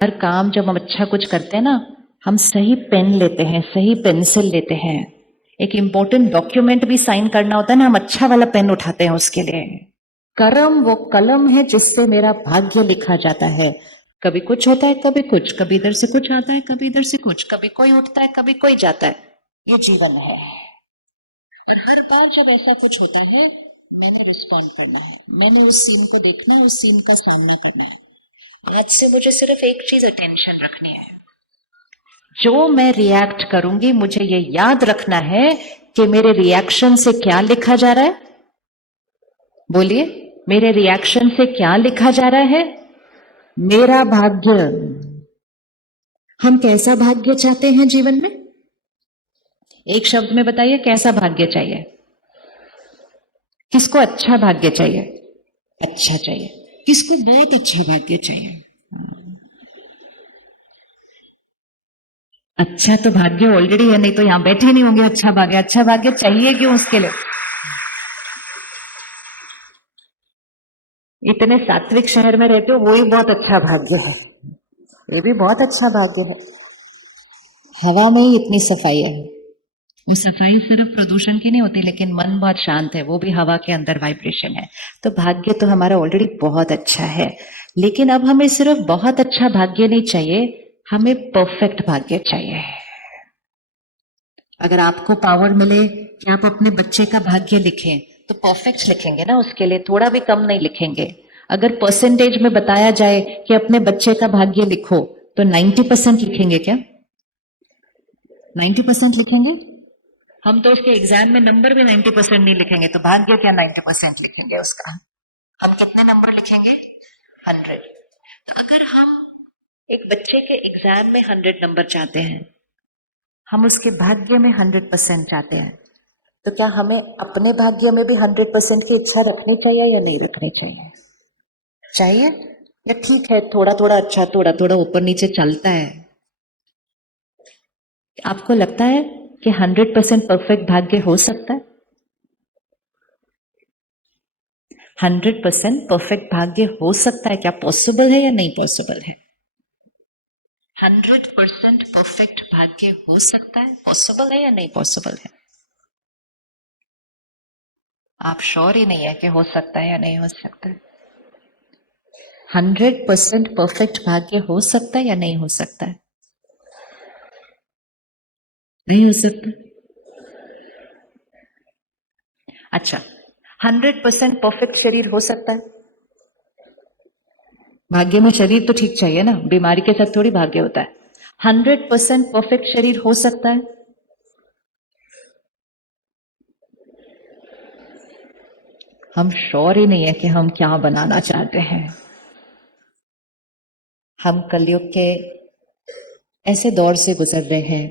हर काम जब हम अच्छा कुछ करते हैं ना, हम सही पेन लेते हैं, सही पेंसिल लेते हैं। एक इंपॉर्टेंट डॉक्यूमेंट भी साइन करना होता है ना, हम अच्छा वाला पेन उठाते हैं उसके लिए। कर्म वो कलम है जिससे मेरा भाग्य लिखा जाता है। कभी कुछ होता है, कभी कुछ, कभी इधर से कुछ आता है, कभी इधर से कुछ, कभी कोई उठता है, कभी कोई जाता है। ये जीवन है। बार जब ऐसा कुछ होता है, मैंने रिस्पॉन्ड करना है, मैंने उस सीन को देखना है, उस सीन का सामना करना है। आज से मुझे सिर्फ एक चीज अटेंशन रखनी है। जो मैं रिएक्ट करूंगी, मुझे ये याद रखना है कि मेरे रिएक्शन से क्या लिखा जा रहा है। बोलिए, मेरे रिएक्शन से क्या लिखा जा रहा है? मेरा भाग्य। हम कैसा भाग्य चाहते हैं जीवन में? एक शब्द में बताइए, कैसा भाग्य चाहिए? किसको अच्छा भाग्य चाहिए? अच्छा चाहिए। किसको बहुत अच्छा भाग्य चाहिए? अच्छा तो भाग्य ऑलरेडी है, नहीं तो यहां बैठे नहीं होंगे। अच्छा भाग्य, अच्छा भाग्य चाहिए क्यों उसके लिए? इतने सात्विक शहर में रहते हो, वो ही बहुत अच्छा भाग्य है। ये भी बहुत अच्छा भाग्य है। हवा में ही इतनी सफाई है। वो सफाई सिर्फ प्रदूषण की नहीं होती, लेकिन मन बहुत शांत है, वो भी हवा के अंदर वाइब्रेशन है। तो भाग्य तो हमारा ऑलरेडी बहुत अच्छा है। लेकिन अब हमें सिर्फ बहुत अच्छा भाग्य नहीं चाहिए, हमें परफेक्ट भाग्य चाहिए। अगर आपको पावर मिले कि आप अपने बच्चे का भाग्य लिखें, तो परफेक्ट लिखेंगे ना, उसके लिए थोड़ा भी कम नहीं लिखेंगे। अगर परसेंटेज में बताया जाए कि अपने बच्चे का भाग्य लिखो, तो 90% लिखेंगे क्या? 90% लिखेंगे? हम तो उसके एग्जाम में नंबर भी 90% नहीं लिखेंगे, तो भाग्य क्या 90% लिखेंगे उसका? हम कितने नंबर लिखेंगे? 100। तो अगर हम एक बच्चे के एग्जाम में 100 नंबर चाहते हैं, हम उसके भाग्य में 100% चाहते हैं, तो क्या हमें अपने भाग्य में भी 100% की इच्छा रखनी चाहिए या नहीं रखनी चाहिए? चाहिए? या ठीक है, थोड़ा थोड़ा अच्छा, थोड़ा थोड़ा ऊपर नीचे चलता है? आपको लगता है कि 100% परफेक्ट भाग्य हो सकता है? 100% परफेक्ट भाग्य हो सकता है क्या? पॉसिबल है या नहीं पॉसिबल है? 100% परफेक्ट भाग्य हो सकता है, पॉसिबल है या नहीं पॉसिबल है? आप श्योर ही नहीं है कि हो सकता है या नहीं हो सकता है? 100% परफेक्ट भाग्य हो सकता है या नहीं हो सकता है? नहीं हो सकता। अच्छा, 100% परफेक्ट शरीर हो सकता है? भाग्य में शरीर तो ठीक चाहिए ना, बीमारी के साथ थोड़ी भाग्य होता है। 100% परफेक्ट शरीर हो सकता है? हम श्योर ही नहीं है कि हम क्या बनाना चाहते हैं। हम कलयुग के ऐसे दौर से गुजर रहे हैं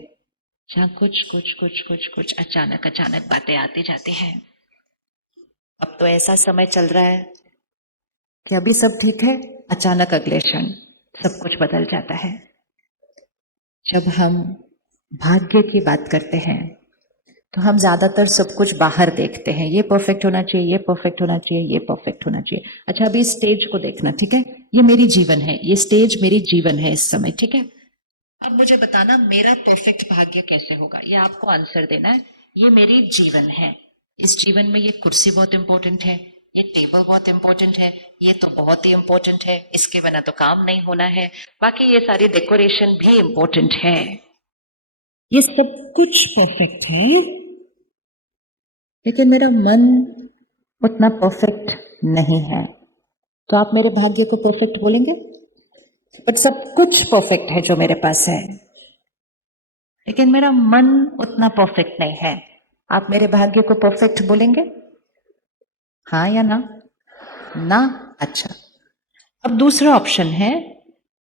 जहां कुछ कुछ कुछ कुछ कुछ अचानक अचानक बातें आती जाती हैं। अब तो ऐसा समय चल रहा है कि अभी सब ठीक है, अचानक अगले क्षण सब कुछ बदल जाता है। जब हम भाग्य की बात करते हैं, तो हम ज्यादातर सब कुछ बाहर देखते हैं, ये परफेक्ट होना चाहिए, ये परफेक्ट होना चाहिए, ये परफेक्ट होना चाहिए। अच्छा, अभी स्टेज को देखना, ठीक है? ये मेरी जीवन है, ये स्टेज मेरी जीवन है इस समय, ठीक है? अब मुझे बताना, मेरा परफेक्ट भाग्य कैसे होगा, ये आपको आंसर देना है। ये मेरी जीवन है, इस जीवन में ये कुर्सी बहुत इंपॉर्टेंट है, ये टेबल बहुत इंपॉर्टेंट है, ये तो बहुत ही इंपॉर्टेंट है, इसके बिना तो काम नहीं होना है, बाकी ये सारी डेकोरेशन भी इंपॉर्टेंट है। ये सब कुछ परफेक्ट है, लेकिन मेरा मन उतना परफेक्ट नहीं है। तो आप मेरे भाग्य को परफेक्ट बोलेंगे? बट सब कुछ परफेक्ट है जो मेरे पास है, लेकिन मेरा मन उतना परफेक्ट नहीं है। आप मेरे भाग्य को परफेक्ट बोलेंगे? हाँ या ना? ना? अच्छा। अब दूसरा ऑप्शन है,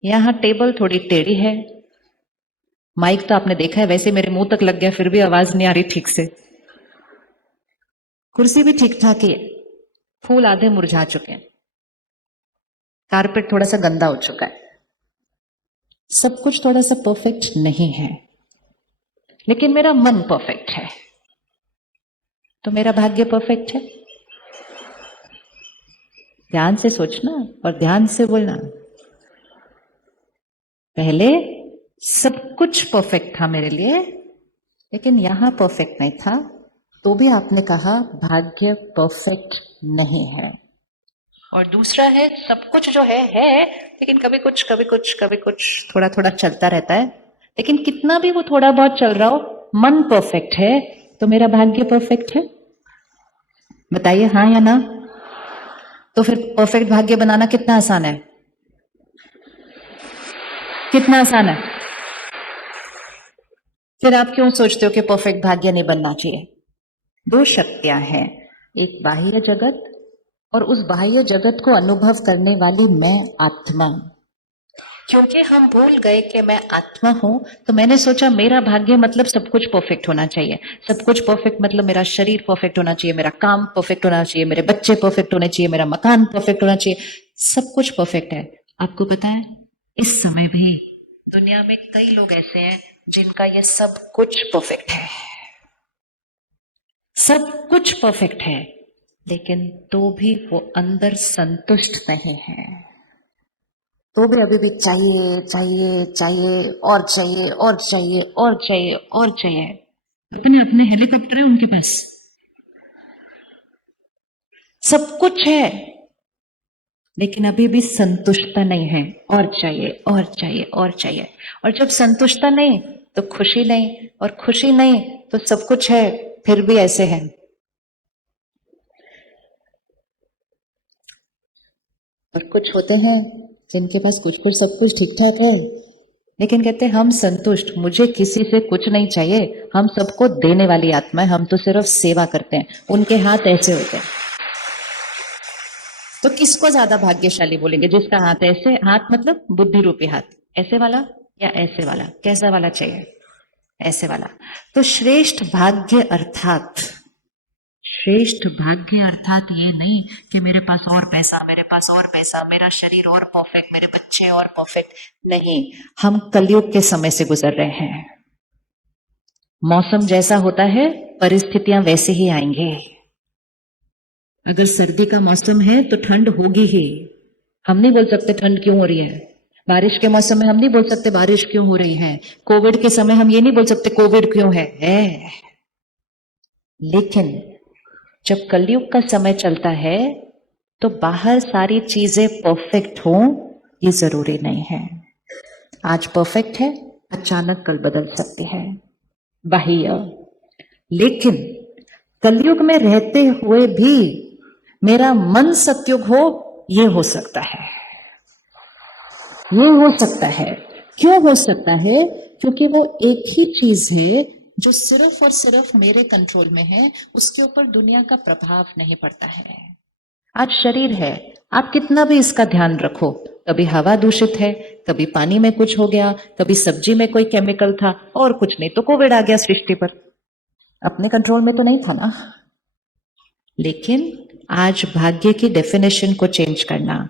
यहां टेबल थोड़ी टेढ़ी है, माइक तो आपने देखा है, वैसे मेरे मुंह तक लग गया फिर भी आवाज नहीं आ रही ठीक से, कुर्सी भी ठीक ठाक ही है, फूल आधे मुरझा चुके हैं, कारपेट थोड़ा सा गंदा हो चुका है, सब कुछ थोड़ा सा परफेक्ट नहीं है, लेकिन मेरा मन परफेक्ट है। तो मेरा भाग्य परफेक्ट है? ध्यान से सोचना और ध्यान से बोलना। पहले सब कुछ परफेक्ट था मेरे लिए, लेकिन यहां परफेक्ट नहीं था, तो भी आपने कहा भाग्य परफेक्ट नहीं है। और दूसरा है सब कुछ जो है, लेकिन कभी कुछ कभी कुछ कभी कुछ थोड़ा थोड़ा चलता रहता है, लेकिन कितना भी वो थोड़ा बहुत चल रहा हो, मन परफेक्ट है, तो मेरा भाग्य परफेक्ट है? बताइए हाँ या ना। तो फिर परफेक्ट भाग्य बनाना कितना आसान है? कितना आसान है? फिर आप क्यों सोचते हो कि परफेक्ट भाग्य नहीं बनना चाहिए? दो शक्तियां हैं, एक बाह्य जगत और उस बाह्य जगत को अनुभव करने वाली मैं आत्मा। क्योंकि हम भूल गए कि मैं आत्मा हूं, तो मैंने सोचा मेरा भाग्य मतलब सब कुछ परफेक्ट होना चाहिए। सब कुछ परफेक्ट मतलब मेरा शरीर परफेक्ट होना चाहिए, मेरा काम परफेक्ट होना चाहिए, मेरे बच्चे परफेक्ट होने चाहिए, मेरा मकान परफेक्ट होना चाहिए, सब कुछ परफेक्ट है। आपको पता है इस समय भी दुनिया में कई लोग ऐसे हैं जिनका ये सब कुछ परफेक्ट है, सब कुछ परफेक्ट है, लेकिन तो भी वो अंदर संतुष्ट नहीं है। तो भी अभी भी चाहिए चाहिए चाहिए और चाहिए और चाहिए और चाहिए और चाहिए। अपने अपने हेलीकॉप्टर है उनके पास, सब कुछ है, लेकिन अभी भी संतुष्टता नहीं है, और चाहिए और चाहिए और चाहिए। और जब संतुष्टता नहीं तो खुशी नहीं, और खुशी नहीं तो सब कुछ है फिर भी ऐसे है। और कुछ होते हैं जिनके पास कुछ कुछ सब कुछ ठीक ठाक है, लेकिन कहते हैं हम संतुष्ट, मुझे किसी से कुछ नहीं चाहिए, हम सबको देने वाली आत्मा है, हम तो सिर्फ सेवा करते हैं। उनके हाथ ऐसे होते हैं। तो किसको ज्यादा भाग्यशाली बोलेंगे? जिसका हाथ ऐसे, हाथ मतलब बुद्धि रूपी हाथ, ऐसे वाला या ऐसे वाला? कैसा वाला चाहिए? ऐसे वाला। तो श्रेष्ठ भाग्य अर्थात, श्रेष्ठ भाग्य अर्थात ये नहीं कि मेरे पास और पैसा, मेरे पास और पैसा, मेरा शरीर और परफेक्ट, मेरे बच्चे और परफेक्ट। नहीं, हम कलयुग के समय से गुजर रहे हैं। मौसम जैसा होता है परिस्थितियां वैसे ही आएंगे। अगर सर्दी का मौसम है तो ठंड होगी ही। हम नहीं बोल सकते ठंड क्यों हो रही है। बारिश के मौसम में हम नहीं बोल सकते बारिश क्यों हो रही है। कोविड के समय हम ये नहीं बोल सकते कोविड क्यों है। लेकिन जब कलयुग का समय चलता है तो बाहर सारी चीजें परफेक्ट हो ये जरूरी नहीं है। आज परफेक्ट है, अचानक कल बदल सकती है, बाह्य। लेकिन कलयुग में रहते हुए भी मेरा मन सत्युग हो, ये हो सकता है, ये हो सकता है। क्यों हो सकता है? क्योंकि वो एक ही चीज है जो सिर्फ और सिर्फ मेरे कंट्रोल में है, उसके ऊपर दुनिया का प्रभाव नहीं पड़ता है। आज शरीर है, आप कितना भी इसका ध्यान रखो, कभी हवा दूषित है, कभी पानी में कुछ हो गया, कभी सब्जी में कोई केमिकल था, और कुछ नहीं तो कोविड आ गया सृष्टि पर। अपने कंट्रोल में तो नहीं था ना। लेकिन आज भाग्य की डेफिनेशन को चेंज करना,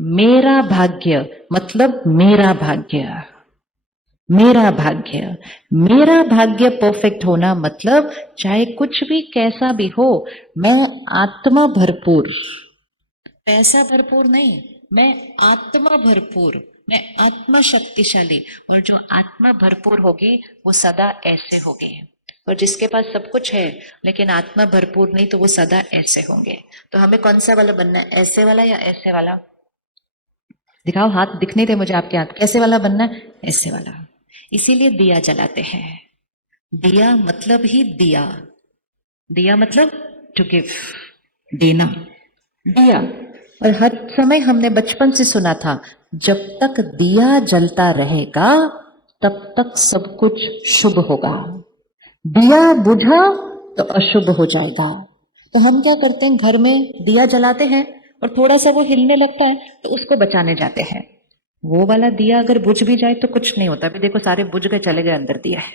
मेरा भाग्य मतलब मेरा भाग्य, मेरा भाग्य, मेरा भाग्य परफेक्ट होना मतलब चाहे कुछ भी कैसा भी हो, मैं आत्मा भरपूर, पैसा भरपूर नहीं, मैं आत्मा भरपूर, मैं आत्मा शक्तिशाली। और जो आत्मा भरपूर होगी वो सदा ऐसे होगी। और जिसके पास सब कुछ है लेकिन आत्मा भरपूर नहीं तो वो सदा ऐसे होंगे। तो हमें कौन सा वाला बनना है, ऐसे वाला या ऐसे वाला? दिखाओ हाथ, दिखने थे मुझे आपके हाथ। कैसे वाला बनना है? ऐसे वाला। इसीलिए दिया जलाते हैं। दिया मतलब ही दिया, दिया मतलब टू गिव, देना, दिया। और हर समय हमने बचपन से सुना था जब तक दिया जलता रहेगा तब तक सब कुछ शुभ होगा, दिया बुझा तो अशुभ हो जाएगा। तो हम क्या करते हैं, घर में दिया जलाते हैं और थोड़ा सा वो हिलने लगता है तो उसको बचाने जाते हैं। वो वाला दिया अगर बुझ भी जाए तो कुछ नहीं होता, अभी देखो सारे बुझ गए, चले गए अंदर दिया है।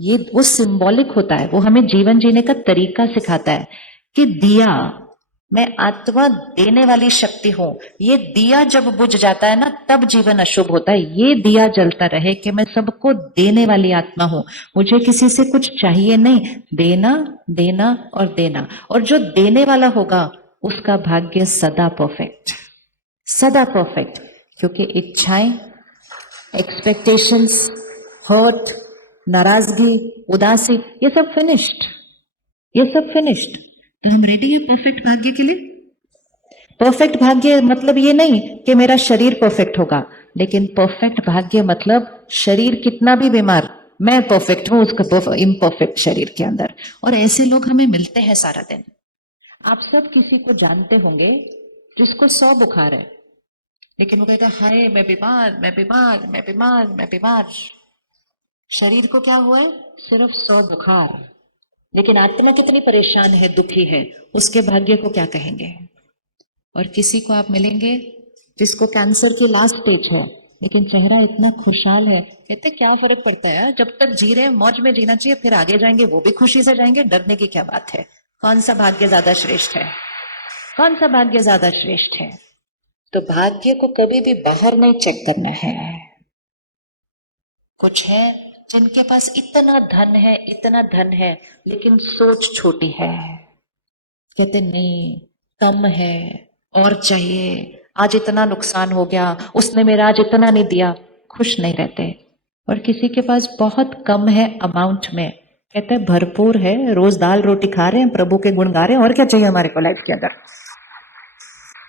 ये वो सिंबॉलिक होता है, वो हमें जीवन जीने का तरीका सिखाता है कि दिया, मैं आत्मा देने वाली शक्ति हूं। ये दिया जब बुझ जाता है ना तब जीवन अशुभ होता है। ये दिया जलता रहे कि मैं सबको देने वाली आत्मा हूं, मुझे किसी से कुछ चाहिए नहीं, देना देना और देना। और जो देने वाला होगा उसका भाग्य सदा परफेक्ट, सदा परफेक्ट। क्योंकि इच्छाएं, एक्सपेक्टेशंस, हर्ट, नाराजगी, उदासी, ये सब फिनिश्ड, ये सब फिनिश्ड। तो हम रेडी है परफेक्ट भाग्य के लिए। परफेक्ट भाग्य मतलब ये नहीं कि मेरा शरीर परफेक्ट होगा, लेकिन परफेक्ट भाग्य मतलब शरीर कितना भी बीमार, मैं परफेक्ट हूं उसका इम्परफेक्ट शरीर के अंदर। और ऐसे लोग हमें मिलते हैं सारा दिन। आप सब किसी को जानते होंगे जिसको 100 बुखार है, लेकिन वो कहता है हाय मैं बीमार, मैं बीमार, मैं बीमार, मैं बीमार। शरीर को क्या हुआ है? सिर्फ 100 बुखार, लेकिन आत्मा कितनी परेशान है, दुखी है, उसके भाग्य को क्या कहेंगे? और किसी को आप मिलेंगे जिसको कैंसर की लास्ट स्टेज है, लेकिन चेहरा इतना खुशहाल है, कहते क्या फर्क पड़ता है, जब तक जी रहे हैं मौज में जीना चाहिए, फिर आगे जाएंगे वो भी खुशी से जाएंगे, डरने की क्या बात है। कौन सा भाग्य ज्यादा श्रेष्ठ है? कौन सा भाग्य ज्यादा श्रेष्ठ है? तो भाग्य को कभी भी बाहर नहीं चेक करना है। कुछ है जिनके पास इतना धन है, इतना धन है, लेकिन सोच छोटी है, कहते नहीं कम है और चाहिए, आज इतना नुकसान हो गया, उसने मेरा आज इतना नहीं दिया, खुश नहीं रहते। और किसी के पास बहुत कम है अमाउंट में, कहते हैं भरपूर है, रोज दाल रोटी खा रहे हैं, प्रभु के गुण गा रहे हैं, और क्या चाहिए हमारे को लाइफ के अंदर।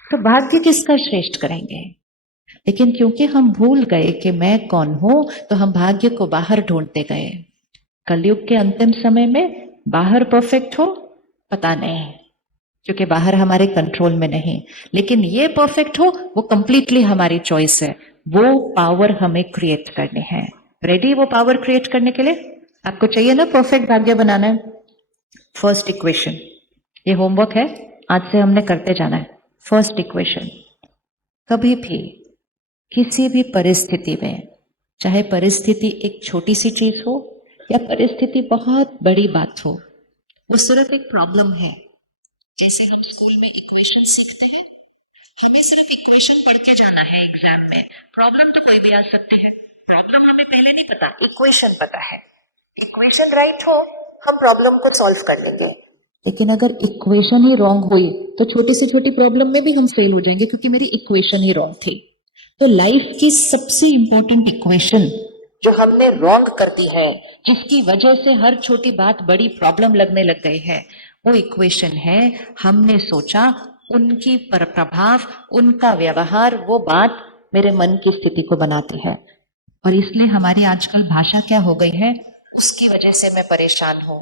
तो भाग्य किसका श्रेष्ठ करेंगे? लेकिन क्योंकि हम भूल गए कि मैं कौन हूं, तो हम भाग्य को बाहर ढूंढते गए। कलयुग के अंतिम समय में बाहर परफेक्ट हो पता नहीं, क्योंकि बाहर हमारे कंट्रोल में नहीं, लेकिन ये परफेक्ट हो वो कंप्लीटली हमारी चॉइस है। वो पावर हमें क्रिएट करनी है। रेडी वो पावर क्रिएट करने के लिए? आपको चाहिए ना परफेक्ट भाग्य बनाना है। फर्स्ट इक्वेशन, ये होमवर्क है, आज से हमने करते जाना है। फर्स्ट इक्वेशन, कभी भी किसी भी परिस्थिति में, चाहे परिस्थिति एक छोटी सी चीज हो या परिस्थिति बहुत बड़ी बात हो, वो सिर्फ एक प्रॉब्लम है। जैसे हम स्कूल में इक्वेशन सीखते हैं, हमें सिर्फ इक्वेशन पढ़ के जाना है एग्जाम में। प्रॉब्लम तो कोई भी आ सकते हैं, प्रॉब्लम हमें पहले नहीं पता, इक्वेशन पता है। इक्वेशन राइट हो, हम प्रॉब्लम को सॉल्व कर लेंगे। लेकिन अगर इक्वेशन ही रॉन्ग हुई तो छोटी से छोटी प्रॉब्लम में भी हम फेल हो जाएंगे, क्योंकि मेरी इक्वेशन ही रॉन्ग थी। तो लाइफ की सबसे इंपॉर्टेंट इक्वेशन जो हमने रॉन्ग कर दी है, जिसकी वजह से हर छोटी बात बड़ी प्रॉब्लम लगने लग गई है, वो इक्वेशन है हमने सोचा उनकी प्रभाव, उनका व्यवहार, वो बात मेरे मन की स्थिति को बनाती है। और इसलिए हमारी आजकल भाषा क्या हो गई है, उसकी वजह से मैं परेशान हूं,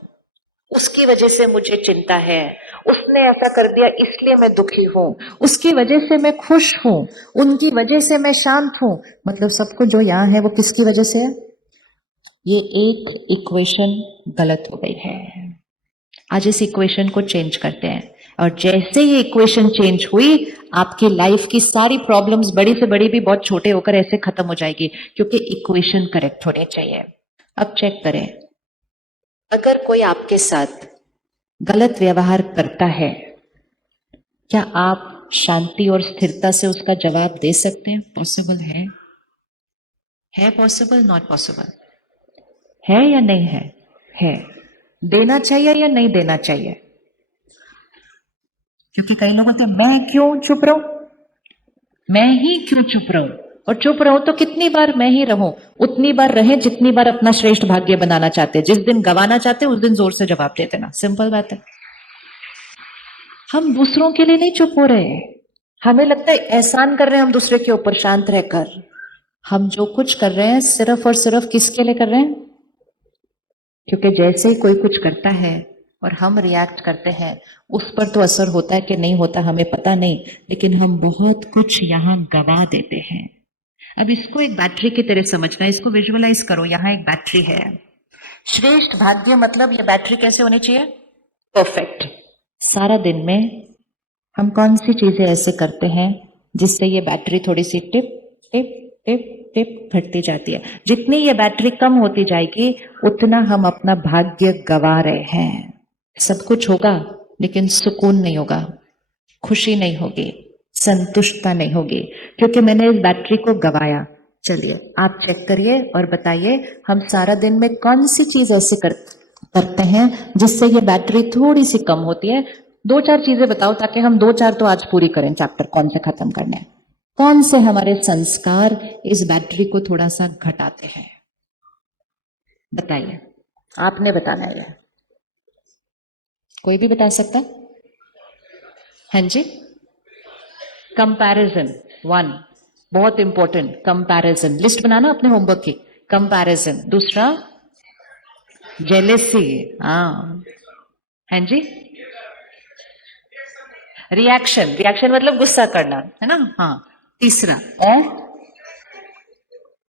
उसकी वजह से मुझे चिंता है, उसने ऐसा कर दिया इसलिए मैं दुखी हूं, उसकी वजह से मैं खुश हूं, उनकी वजह से मैं शांत हूं। मतलब सबको जो यहाँ है वो किसकी वजह से है? ये एक इक्वेशन गलत हो गई है। आज इस इक्वेशन को चेंज करते हैं, और जैसे ये इक्वेशन चेंज हुई, आपकी लाइफ की सारी प्रॉब्लम्स, बड़ी से बड़ी भी बहुत छोटे होकर ऐसे खत्म हो जाएगी, क्योंकि इक्वेशन करेक्ट होनी चाहिए। अब चेक करें, अगर कोई आपके साथ गलत व्यवहार करता है, क्या आप शांति और स्थिरता से उसका जवाब दे सकते हैं? पॉसिबल है? है पॉसिबल? Not possible? है या नहीं है? है। देना चाहिए या नहीं देना चाहिए? क्योंकि कई लोग होते हैं मैं क्यों चुप रहूं, मैं ही क्यों चुप रहूं, और चुप रहूं तो कितनी बार मैं ही रहूं, उतनी बार रहें जितनी बार अपना श्रेष्ठ भाग्य बनाना चाहते हैं। जिस दिन गंवाना चाहते हैं उस दिन जोर से जवाब दे देना, सिंपल बात है। हम दूसरों के लिए नहीं चुप हो रहे, हमें लगता है एहसान कर रहे हैं हम दूसरे के ऊपर शांत रहकर। हम जो कुछ कर रहे हैं सिर्फ और सिर्फ किसके लिए कर रहे हैं? क्योंकि जैसे ही कोई कुछ करता है और हम रिएक्ट करते हैं, उस पर तो असर होता है कि नहीं होता हमें पता नहीं, लेकिन हम बहुत कुछ यहाँ गवा देते हैं। अब इसको एक बैटरी की तरह समझना है, इसको विजुअलाइज करो, यहाँ एक बैटरी है। श्रेष्ठ भाग्य मतलब ये बैटरी कैसे होनी चाहिए? परफेक्ट। सारा दिन में हम कौन सी चीजें ऐसे करते हैं जिससे ये बैटरी थोड़ी सी टिप टिप टिप टिप घटती जाती है? जितनी ये बैटरी कम होती जाएगी, उतना हम अपना भाग्य गवा रहे हैं। सब कुछ होगा लेकिन सुकून नहीं होगा, खुशी नहीं होगी, संतुष्टता नहीं होगी, क्योंकि मैंने इस बैटरी को गवाया। चलिए आप चेक करिए और बताइए, हम सारा दिन में कौन सी चीज ऐसे करते हैं जिससे ये बैटरी थोड़ी सी कम होती है? 2-4 चीजें बताओ, ताकि हम 2-4 तो आज पूरी करें। चैप्टर कौन से खत्म करने हैं? कौन से हमारे संस्कार इस बैटरी को थोड़ा सा घटाते हैं? बताइए, आपने बताना है। कोई भी बता सकता? हाँ जी, कंपैरिजन, वन, बहुत इंपॉर्टेंट, कंपैरिजन। लिस्ट बनाना अपने होमवर्क की। कंपैरिजन। दूसरा, जेलेसी। हाँ, हाँ जी, रिएक्शन। रिएक्शन मतलब गुस्सा करना, है ना? हाँ। तीसरा,